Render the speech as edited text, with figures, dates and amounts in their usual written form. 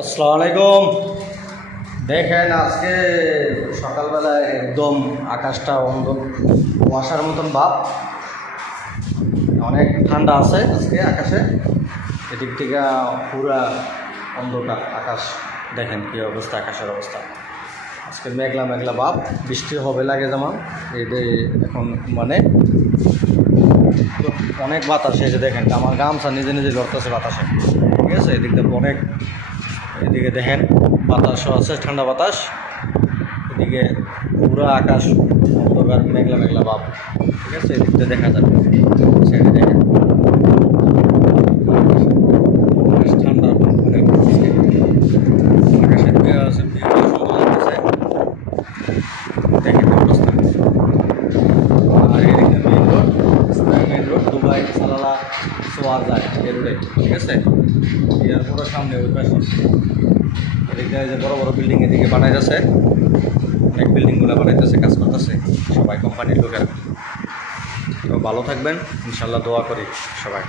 আসসালামু আলাইকুম। দেখেন আজকে সকালবেলায় একদম আকাশটা কুয়াশার মতন ভাব, অনেক ঠান্ডা আছে আজকে আকাশে। এদিক থেকে পুরা অন্ধকার আকাশ, দেখেন কী অবস্থা, আকাশের অবস্থা। আজকে মেঘলা মেঘলা ভাব, বৃষ্টি হবে লাগে যেমন। এই যে এখন মানে অনেক বাতাস, এই যে দেখেন আমার গামছা নিজে নিজে লড়তেছে বাতাসে, ঠিক আছে। এদিক থেকে অনেক, এদিকে দেখেন বাতাসও আছে, ঠান্ডা বাতাস। এদিকে পুরো আকাশ অন্ধকার, মেঘলা মেঘলা ভাব, ঠিক আছে। এদিকটা দেখা যাবে, সেটা দেখেন আকাশ ঠান্ডা, অনেক আকাশের মেঘ আছে, দেখেন অবস্থা। আর এদিকে মেন রোড দুবাই সালালা সোয়ার যায় এ রোডে, ঠিক আছে। এয়ারপোর্টের সামনে ওই পাশে এদিকে যে বড় বড় বিল্ডিং এদিকে বানাইতেছে, অনেক বিল্ডিংগুলো বানাইতেছে, কাজ করতেছে সবাই, কোম্পানির লোকেরা। তো ভালো থাকবেন ইনশাল্লাহ, দোয়া করি সবাই।